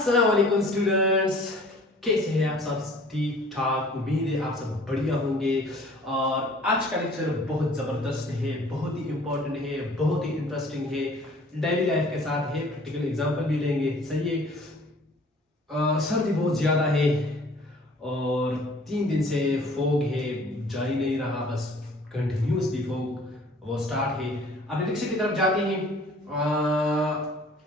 अस्सलाम वालेकुम स्टूडेंट्स, कैसे हैं आप सब? ठीक ठाक, उम्मीद है आप सब बढ़िया होंगे। और आज का लेक्चर बहुत ज़बरदस्त है, बहुत ही इम्पोर्टेंट है, बहुत ही इंटरेस्टिंग है, डेली लाइफ के साथ है, प्रैक्टिकल एग्जाम्पल भी लेंगे। सही है। सर्दी बहुत ज़्यादा है और 3 दिन से फोग है, जा ही नहीं रहा, बस कंटिन्यूसली फोग वो स्टार्ट है। अब लेक्चर की तरफ जाते हैं।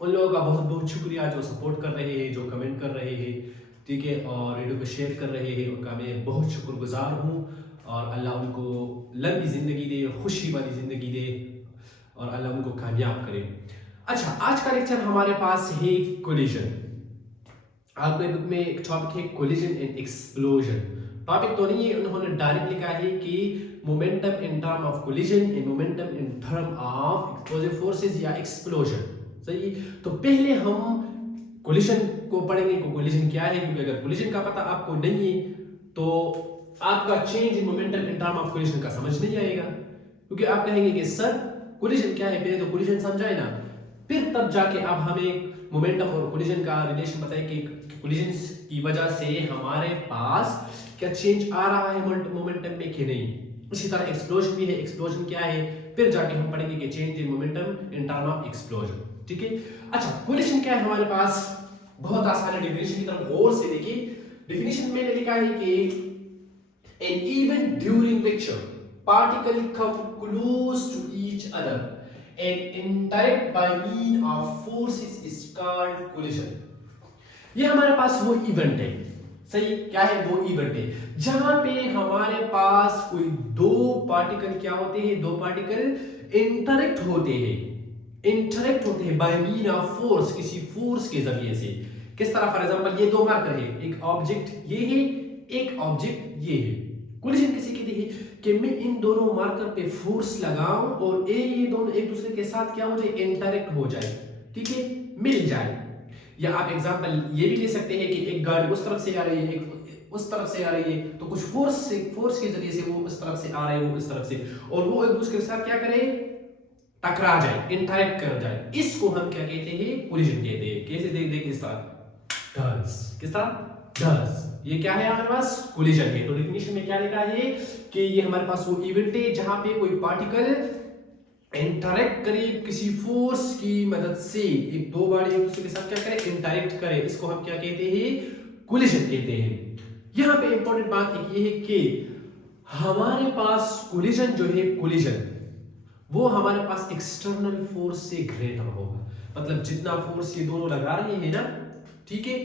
उन लोगों का बहुत बहुत शुक्रिया जो सपोर्ट कर रहे हैं, जो कमेंट कर रहे हैं, ठीक है, और वीडियो को शेयर कर रहे हैं, उनका मैं बहुत शुक्रगुजार हूँ। और अल्लाह उनको लंबी ज़िंदगी दे, खुशी वाली ज़िंदगी दे और अल्लाह उनको कामयाब करे। अच्छा, आज का लेक्चर हमारे पास है कोलिजन। आपके बुक में एक टॉपिक है कोलिजन एंड एक्सप्लोजन। टॉपिक तो नहीं है, उन्होंने डायरेक्ट लिखा है कि momentum in term of collision and momentum in term of explosive forces या एक्सप्लोजन। सही। तो पहले हम कोलिजन को पढ़ेंगे कि कोलिजन क्या है, क्योंकि अगर कोलिजन का पता आपको नहीं है तो आपका change in momentum in term of collision का समझ नहीं आएगा। क्योंकि आप कहेंगे कि सर कोलिजन क्या है, पहले तो कोलिजन समझाए ना, फिर तब जाके अब हमें मोमेंटम और कोलिजन का रिलेशन बताए कि कोलिजन की वजह से हमारे पास क्या चेंज आ रहा है मोमेंटम में कि नहीं। इसी तरह एक्सप्लोजन भी है, एक्सप्लोजन क्या है, फिर जाके हम पढ़ेंगे कि change in momentum in term of explosion. ठीक है। अच्छा, कोलिजन क्या है हमारे पास? बहुत आसान है, डेफिनेशन की तरफ गौर से देखिए। डेफिनेशन में लिखा है कि an event during which particle come close to each other and interact by means of forces is called collision। ये हमारे पास वो इवेंट है। सही। क्या है वो इवेंट है जहां पे हमारे पास कोई दो पार्टिकल क्या होते हैं, दो पार्टिकल इंटरेक्ट होते हैं बाय मीन ऑफ फोर्स, किसी फोर्स के जरिए से। किस तरह? फॉर एग्जांपल ये दो मार्कर है, एक ऑब्जेक्ट ये है, एक ऑब्जेक्ट ये है। कोलिजन किसी कहते हैं कि मैं इन दोनों मार्कर पे फोर्स लगाऊं और ये दोनों एक दूसरे के साथ क्या हो जाए, इंटरेक्ट हो जाए, ठीक है, मिल जाए। या आप एग्जांपल ये भी ले सकते हैं कि एक गाड़ी उस तरफ से आ रही है, एक उस तरफ से आ रही है, तो कुछ फोर्स के जरिए से वो उस तरफ से आ रहे हो, इस तरफ से, और वो एक दूसरे के साथ क्या करे, टकरा जाए, इंटरेक्ट कर जाए। इसको हम क्या कहते हैं, कोलिजन कहते हैं। कैसे देख इस तरह डज, किस तरह डज, ये क्या है हमारे पास, कोलिजन है। तो डेफिनेशन में क्या लिखा है कि ये हमारे पास वो इवेंट है जहां पे कोई पार्टिकल इंटरेक्ट करे किसी फोर्स की मदद से, एक दो बॉडी एक दूसरे के साथ क्या करे, इंटरेक्ट करे। इसको हम क्या कहते हैं, कोलिजन कहते हैं। यहां पे इंपॉर्टेंट बात एक ये है कि हमारे पास कोलिजन जो है, कोलिजन वो हमारे पास एक्सटर्नल फोर्स से ग्रेटर होगा। मतलब जितना फोर्स ये दोनों लगा रहे हैं ना, ठीक है,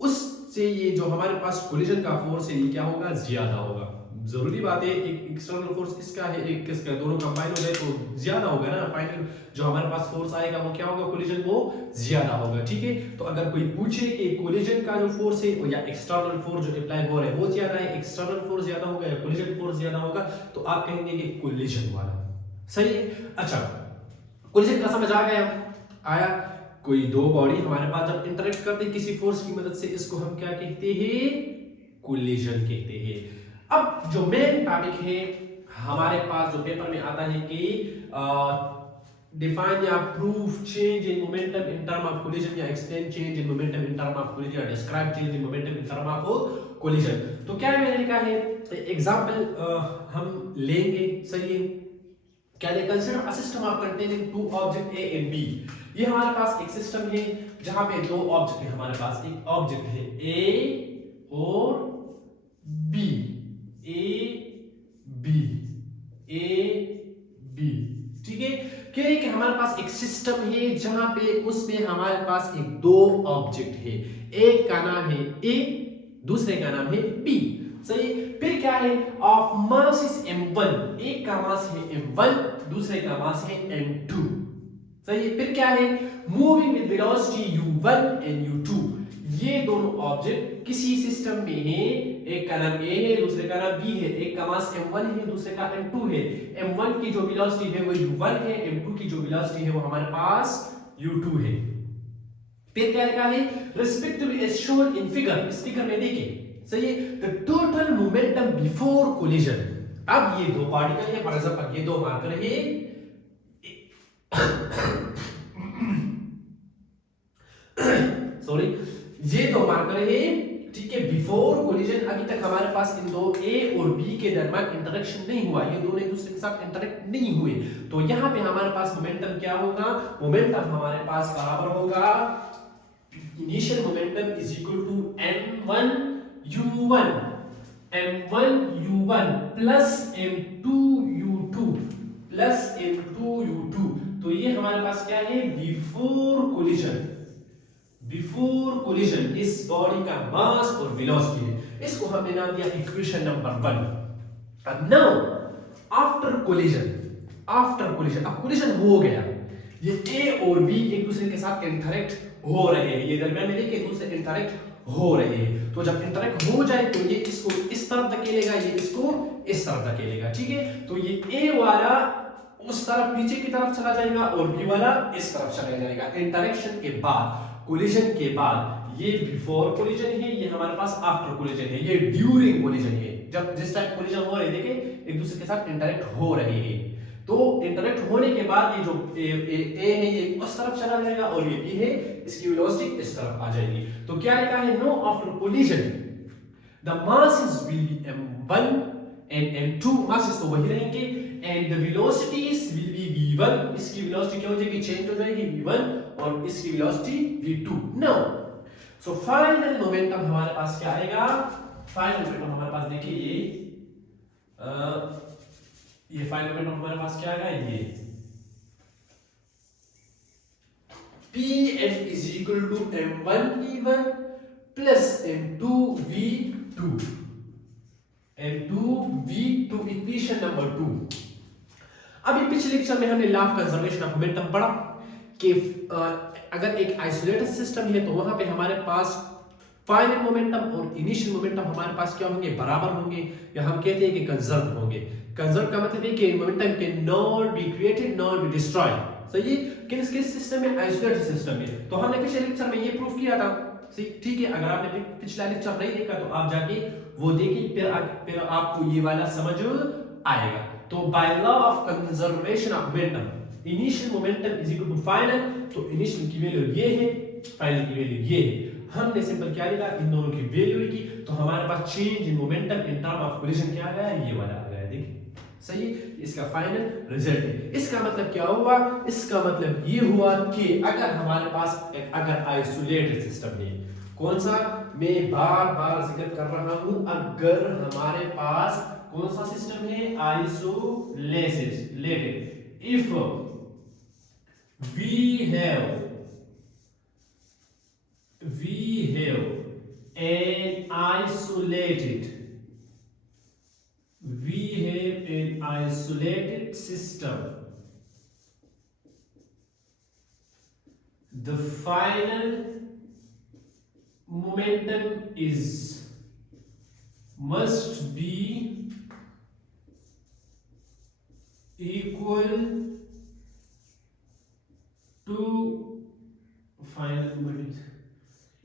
उससे ये जो हमारे पास कोलिजन का फोर्स है ये क्या होगा, ज्यादा होगा। जरूरी बात है, एक एक्सटर्नल फोर्स इसका है, एक किसका, दोनों कंबाइन हो जाए तो ज्यादा होगा ना। फाइनल जो हमारे पास फोर्स आएगा वो क्या होगा, कोलिजन वो ज्यादा होगा। ठीक है। तो अगर कोई पूछे कि कोलिजन का जो फोर्स है या एक्सटर्नल फोर्स जो अप्लाई हो रहा है वो ज्यादा है, एक्सटर्नल फोर्स ज्यादा होगा या कोलिजन फोर्स ज्यादा होगा, तो आप कहेंगे कि कोलिजन वाला। सही है। अच्छा, कोलिजन का समझ आ गया, आया? कोई दो बॉडी हमारे पास जब इंटरेक्ट करते हैं किसी फोर्स की मदद से, इसको हम क्या कहते हैं, कोलिजन कहते हैं। अब जो मेन टॉपिक है हमारे पास जो पेपर में आता है कि डिफाइन या proof change in momentum in term of collision, या explain change in momentum in term of collision, या describe change in momentum in term of collision. तो क्या मैंने लिखा है, एग्जांपल हम लेंगे। सही है। क्या है, consider a system of containing two object A and B. ये हमारे पास एक सिस्टम है जहां पे दो ऑब्जेक्ट है हमारे पास, एक ऑब्जेक्ट है ए और B, A B, A B, ठीक है। क्या है कि हमारे पास एक सिस्टम है जहां पे उसमें हमारे पास एक दो ऑब्जेक्ट है, एक का नाम है ए, दूसरे का नाम है बी। सही। फिर क्या है, ऑफ मास इज m1, एक का मास है m1, दूसरे का मास है m2। सही है। फिर क्या है, moving with velocity u1 and u2। ये दोनों ऑब्जेक्ट किसी सिस्टम में है, एक का नाम a है, दूसरे का नाम b है, एक का मास m1 है, दूसरे का m2 है। m1 की जो वेलोसिटी है वो u1 है, m2 की जो वेलोसिटी है वो हमारे पास u2 है। फिर क्या लिखा है, respectively as shown in figure, इस फिगर में देखिए। सही है। The total momentum before collision. अब ये दो पार्टिकल है, फॉर एग्जांपल ये दो मार्कर है, सॉरी, ये दो मार्कर है, ठीक है, बिफोर कोलिजन अभी तक हमारे पास इन दो ए और बी के दरमियान इंटरेक्शन नहीं हुआ, ये दोनों एक दूसरे के साथ इंटरेक्ट नहीं हुए, तो यहाँ पे हमारे पास मोमेंटम क्या होगा, मोमेंटम हमारे पास बराबर होगा initial momentum is equal to m1 u1 m1 u1 plus m2 u2 plus m2 u2, तो ये हमारे पास क्या है, बिफोर कोलिजन इस बॉडी का मास और वेलोसिटी है, इसको हमने नाम दिया इक्वेशन नंबर 1। अब नाउ आफ्टर कोलिजन अब कोलिजन हो गया, ये ए और बी एक दूसरे के साथ इंटरेक्ट हो रहे हैं, ये दरमियान में देखिए एक दूसरे इंटरेक्ट हो रहे हैं, तो जब इंटरेक्ट हो जाए तो ये इसको इस तरफ धकेलेगा, ये इसको इस तरफ धकेलेगा, ठीक है, तो ये ए वाला उस तरफ पीछे की तरफ चला जाएगा और बी वाला इस तरफ चला जाएगा। इंटरेक्शन के बाद, कोलिजन के बाद, ये बिफोर कोलिजन है, ये हमारे पास आफ्टर कोलिजन है, ये ड्यूरिंग कोलिजन है, जब जिस टाइम कोलिजन हो रहे देखिए एक दूसरे के साथ इंटरेक्ट हो रहे हैं, तो इंटरेक्ट होने के बाद ये जो ए है ये उस तरफ चला जाएगा और ये बी है इसकी वेलोसिटी इस तरफ आ जाएगी, तो क्या लिखा है, know after collision the masses will be m1 and m2, masses तो वही रहेंगे, and the velocities will be v1, इसकी वेलोसिटी क्या हो जाएगी, चेंज हो जाएगी v1 और इसकी velocity v2। Now so final momentum हमारे पास क्या आएगा, फाइनल मोमेंटम हमारे पास देखिए ये फाइनल मोमेंटम हमारे पास क्या आएगा, ये Pf is equal to m1 v1 plus m2 v2, m2 v2 equation number 2। अभी पिछले लेक्चर में हमने law of conservation of momentum पढ़ा कि अगर एक आइसोलेटेड सिस्टम है तो वहां पे हमारे पास फाइनल मोमेंटम और इनिशियल मोमेंटम हमारे पास क्या होंगे, बराबर होंगे, या हम कहते हैं कि कंजर्व होंगे। कंजर्व का मतलब है कि momentum can not be created not be destroyed, सही है, किस सिस्टम में, आइसोलेटेड सिस्टम में, तो हमने पिछले लेक्चर में ये प्रूफ किया था, सही, ठीक है, अगर आपने पिछला लेक्चर नहीं देखा तो आप जाके वो देखिए, फिर आपको ये वाला समझ आएगा। तो by law of conservation of momentum initial momentum is equal to final, तो इनिशियल की वैल्यू ये है, फाइनल की वैल्यू ये है, हमने सिंपल क्या लिखा, इन दोनों की वैल्यू लिखी, तो हमारे पास change in momentum in term of collision क्या आ गया, ये वाला आ गया, देखिए सही है, इसका फाइनल रिजल्ट है। इसका मतलब क्या हुआ, इसका मतलब ये हुआ कि अगर हमारे पास अगर आइसोलेटेड सिस्टम है, कौन सा, मैं बार बार जिक्र कर रहा हूं, अगर हमारे पास कौन सा सिस्टम है, isolated, if we have an isolated system, the final momentum must be equal to final momentum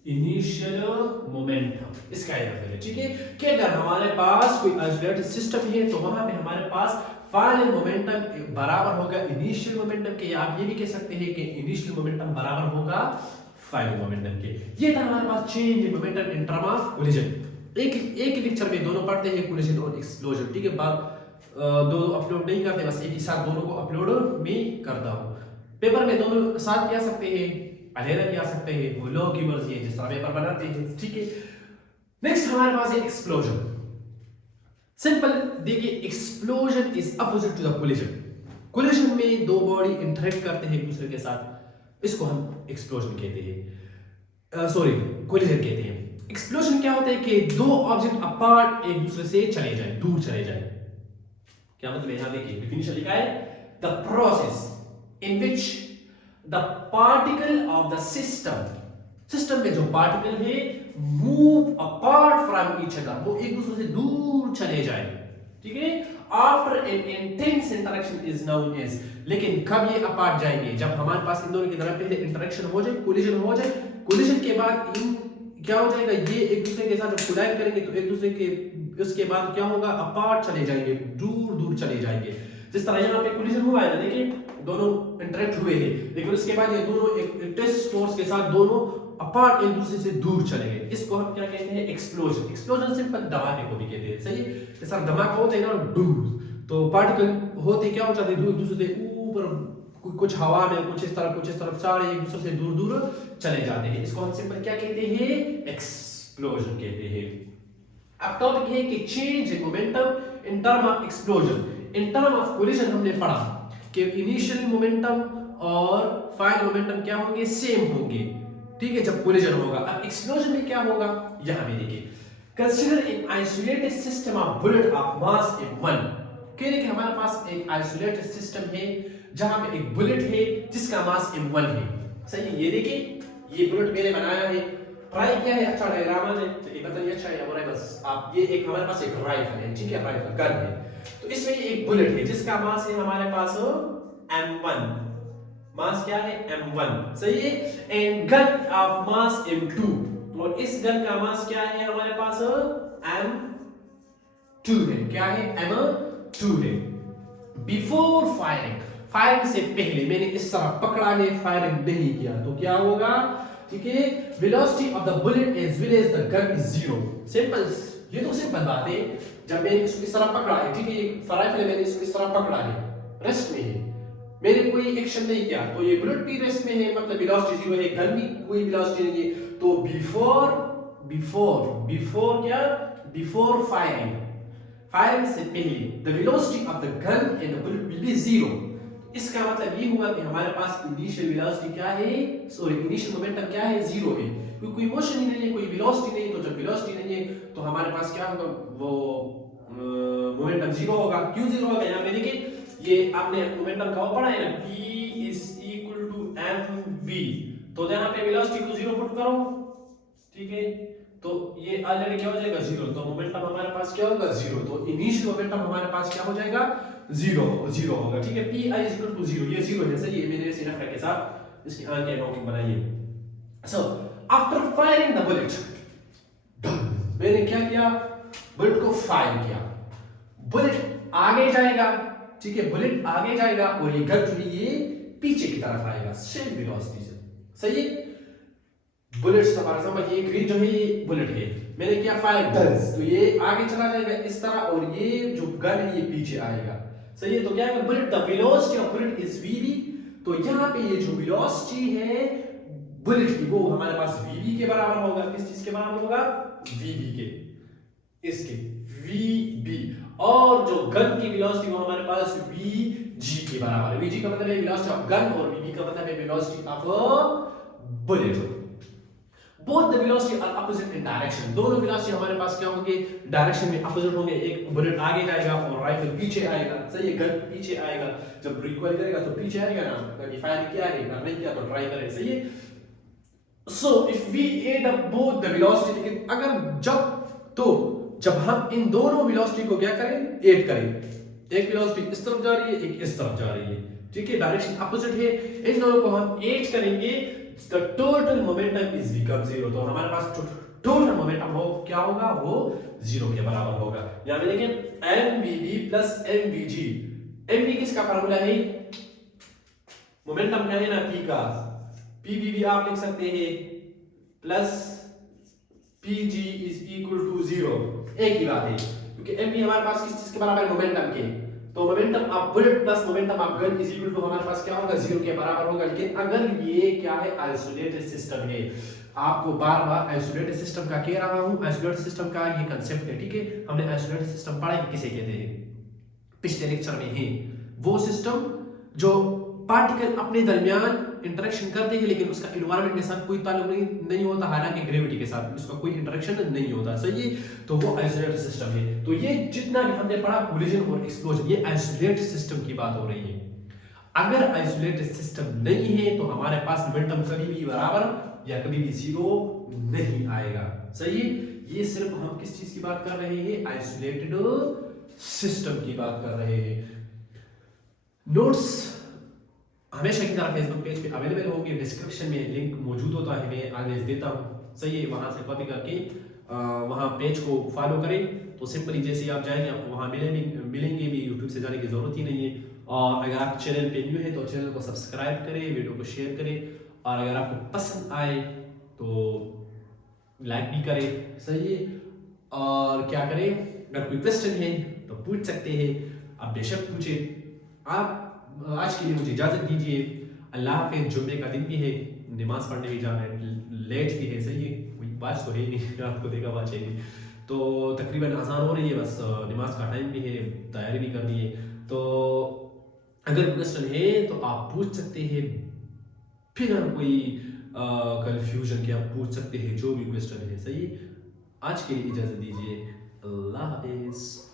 initial momentum, इसका ये मतलब है, ठीक है, कि अगर हमारे पास कोई आइसोलेटेड सिस्टम है तो वहां पे हमारे पास फाइनल मोमेंटम बराबर होगा इनिशियल मोमेंटम के, या आप ये भी कह सकते हैं कि इनिशियल मोमेंटम बराबर होगा फाइनल मोमेंटम के। ये था हमारे पास change in momentum in term of collision. एक लेक्चर में दोनों पढ़ते हैं, कोलिजन और एक्सप्लोजन, ठीक है, बात दो अपलोड नहीं करते, बस एक ही साथ दोनों को अपलोड में करता हूं। पेपर में दोनों साथ क्या सकते हैं, अलग क्या सकते हैं, वो लोगों की मर्जी है, जिस तरह पेपर बनाते हैं, ठीक है। नेक्स्ट हमारे पास है एक्सप्लोजन। सिंपल देखिए, explosion is opposite to the collision. Collision में दो बॉडी इंटरेक्ट करते हैं एक दूसरे के साथ, इसको हम एक्सप्लोजन कहते हैं, सॉरी कोलिजन कहते हैं। एक्सप्लोजन क्या होता है कि दो ऑब्जेक्ट अपार्ट एक दूसरे से चले जाए, दूर चले जाए। क्या मतलब है, यहां देखिए डेफिनेशन लिखा है, the process in which the particle of the system में जो पार्टिकल है move apart from each other, वो एक दूसरे से दूर चले जाए, ठीक है, after an intense interaction is known as, लेकिन कब ये अपार्ट जाएंगे, जब हमारे पास इन दोनों की तरफ पहले इंटरेक्शन हो जाए, कोलिजन हो जाए, कोलिजन के बाद इन क्या हो जाएगा, ये एक दूसरे के साथ जब कोलाइड करेंगे तो एक दूसरे के उसके बाद क्या होगा, अपार्ट चले जाएंगे, दूर दूर चले जाएंगे। जिस तरह यहाँ पे कोलिजन हुआ है ना, देखिए दोनों इंटरेक्ट हुए हैं, लेकिन उसके बाद ये दोनों एक टेस्ट फोर्स के साथ दोनों अपार्ट एक दूसरे से दूर चले गए, इसको हम क्या कहते हैं, एक्सप्लोजन। एक्सप्लोजन सिंपल धमाके को भी कहते हैं, सही है। जैसा धमाका होता है ना, डूम, तो पार्टिकल होते क्या हो जाते हैं, एक दूसरे से ऊपर, कुछ हवा में, कुछ इस तरफ सारे एक दूसरे से दूर दूर चले जाते हैं, इसको हम सिंपल क्या कहते हैं, एक्सप्लोजन कहते हैं। अब टॉपिक है कि change in momentum in term of explosion. In term of collision हमने पढ़ा कि इनिशियल मोमेंटम और फाइनल मोमेंटम क्या होंगे, सेम होंगे, ठीक है, जब कोलिजन होगा। अब एक्सप्लोजन में क्या होगा, यहां पे देखिए, consider an isolated system of bullet of mass m1। कह रहे कि हमारे पास एक आइसोलेटेड सिस्टम है जहां पे एक बुलेट है जिसका मास m1 है, सही है। ये देखिए, ये बुलेट मैंने बनाया है, ट्राई किया है, अच्छा डायग्राम है, तो ये बताइए अच्छा है, बुरा है, बस आप ये एक हमारे पास एक राइफल है, ठीक है, राइफल गन है, तो इसमें एक बुलेट है जिसका मास है हमारे पास m1, मास क्या है, m1, सही है। And gun of mass m2, और इस गन का मास क्या है हमारे पास, m2 है, क्या है, m2 है। बिफोर फायरिंग, फायरिंग से पहले मैंने इस तरह पकड़ा है, फायरिंग नहीं किया, तो क्या होगा, ठीक है, velocity of the bullet as well as the gun is zero. Simple, ये तो सिंपल बात है। जब मैंने इसको इस तरह पकड़ा है, ठीक है, ये राइफल है, मैंने इसको इस तरह पकड़ा है, रेस्ट में है, मैंने कोई एक्शन नहीं किया, तो ये बुलेट भी रेस्ट में है, मतलब वेलोसिटी जीरो है, गन भी कोई वेलोसिटी नहीं है। तो बिफोर क्या, बिफोर फायरिंग, फायरिंग से पहले the velocity of the gun and the bullet will be zero. इसका मतलब ये हुआ कि हमारे पास इनिशियल वेलोसिटी क्या है, सॉरी इनिशियल मोमेंटम क्या है, जीरो है, क्योंकि कोई मोशन ही नहीं है, कोई वेलोसिटी नहीं है, तो जब वेलोसिटी नहीं है तो हमारे पास क्या होगा, वो मोमेंटम जीरो होगा। क्यों जीरो होगा, यहां पे देखिए, ये आपने मोमेंटम का पढ़ा है ना, p = mv, तो यहां पे वेलोसिटी को जीरो पुट करो, ठीक है, तो ये ऑलरेडी क्या हो जाएगा, जीरो, तो मोमेंटम हमारे पास क्या होगा, जीरो, तो इनिशियल मोमेंटम हमारे पास क्या हो जाएगा, जीरो होगा, ठीक है। p i = 0, ये जीरो है, सही है, मैंने ऐसे रखा के साथ इसकी आगे नोट बनाइए। So after firing the bullet, मैंने क्या किया, बुलेट को फायर किया, बुलेट आगे जाएगा, ठीक है, बुलेट आगे जाएगा और ये गन जो है ये पीछे की तरफ आएगा सेम वेलोसिटी से, सही है। बुलेट फॉर एग्जांपल ये ग्रीन जो है ये बुलेट है, मैंने क्या फायर डंस, तो ये आगे चला जाएगा इस तरह, और ये जो गन है ये पीछे आएगा, सही है। तो क्या है, bullet the velocity of bullet is vv, तो यहां पे ये जो वेलोसिटी है बुलेट की वो हमारे पास vv के बराबर होगा, किस चीज के बराबर होगा, vv के, इसके vb, और जो गन की वेलोसिटी वो हमारे पास vg के बराबर है। vg का मतलब है वेलोसिटी ऑफ गन और vb का मतलब है velocity of bullet. Both the velocity are opposite in direction, दोनों वेलोसिटी हमारे पास क्या होंगे, डायरेक्शन में अपोजिट होंगे, एक बुलेट आगे जाएगा और राइफल पीछे आएगा, सही है, गन पीछे आएगा, जब रिकॉइल करेगा तो पीछे आएगा ना, अगर फायर किया है अगर नहीं किया तो ट्राई करें, सही है। So if we add up both the velocity, लेकिन अगर जब हम इन दोनों वेलोसिटी को क्या करें, ऐड करें, एक वेलोसिटी इस तरफ जा रही है, एक इस तरफ जा रही है, ठीक है, डायरेक्शन अपोजिट है, इन दोनों को हम ऐड करेंगे, the total momentum is become zero, तो हमारे पास टोटल मोमेंटम हो क्या होगा, वो जीरो के बराबर होगा। यहां पे देखिए mvb प्लस mvg, mv किसका फार्मूला है, मोमेंटम क्या है ना, p का, pvb आप लिख सकते हैं plus pg is equal to 0, एक ही बात है, क्योंकि mv हमारे पास किस चीज के बराबर है, मोमेंटम के, तो momentum of bullet plus momentum of gun is equal to हमारे पास क्या होगा, जीरो के बराबर होगा। लेकिन अगर ये क्या है, आइसोलेटेड सिस्टम है, आपको बार बार आइसोलेटेड सिस्टम का कह रहा हूं, आइसोलेटेड सिस्टम का ये कांसेप्ट है, ठीक है, हमने आइसोलेटेड सिस्टम पढ़ा है, किसे कहते हैं, पिछले लेक्चर में है, वो सिस्टम जो पार्टिकल अपने दरमियान इंटरेक्शन करते हैं लेकिन उसका एनवायरनमेंट के साथ कोई ताल्लुक नहीं होता, हालांकि ग्रेविटी के साथ उसका कोई इंटरेक्शन नहीं होता, सही है, तो वो आइसोलेटेड सिस्टम है। तो ये जितना भी हमने पढ़ा कोलिजन और एक्सप्लोजन, ये आइसोलेटेड सिस्टम की बात हो रही है। अगर आइसोलेटेड सिस्टम नहीं है तो हमारे पास मोमेंटम कभी भी बराबर या कभी भी जीरो नहीं आएगा, सही है। ये सिर्फ हम किस चीज की बात कर रहे हैं, आइसोलेटेड सिस्टम की बात कर रहे हैं। नोट्स हमेशा की तरह फेसबुक पेज पे अवेलेबल होंगे, डिस्क्रिप्शन में लिंक मौजूद होता है, मैं आगे देता हूँ, सही है, वहां से कॉपी करके वहां पेज को फॉलो करें, तो सिंपली जैसे आप जाएंगे आपको वहां मिलेंगे भी, यूट्यूब से जाने की जरूरत ही नहीं है। और अगर आप चैनल पे न्यू है तो चैनल को सब्सक्राइब करें, वीडियो को शेयर करें, और अगर आपको पसंद आए तो लाइक भी करें, सही है। और क्या करें, अगर कोई क्वेश्चन है तो पूछ सकते हैं, आप बेशक पूछें। आप आज के लिए मुझे इजाज़त दीजिए। अल्लाह हाफ़िज़। जुम्मे का दिन भी है, नमाज़ पढ़ने भी जाना है, लेट भी है, सही है, कोई बात तो है ही नहीं, रात को देखा बात है। तो तकरीबन अज़ान हो रही है, बस नमाज का टाइम भी है, तैयारी भी करनी है। तो अगर क्वेश्चन है तो आप पूछ सकते हैं, फिर कोई कन्फ्यूजन के आप पूछ सकते हैं, जो भी क्वेश्चन है, सही है। आज के लिए इजाज़त दीजिए। अल्लाह हाफ़िज़।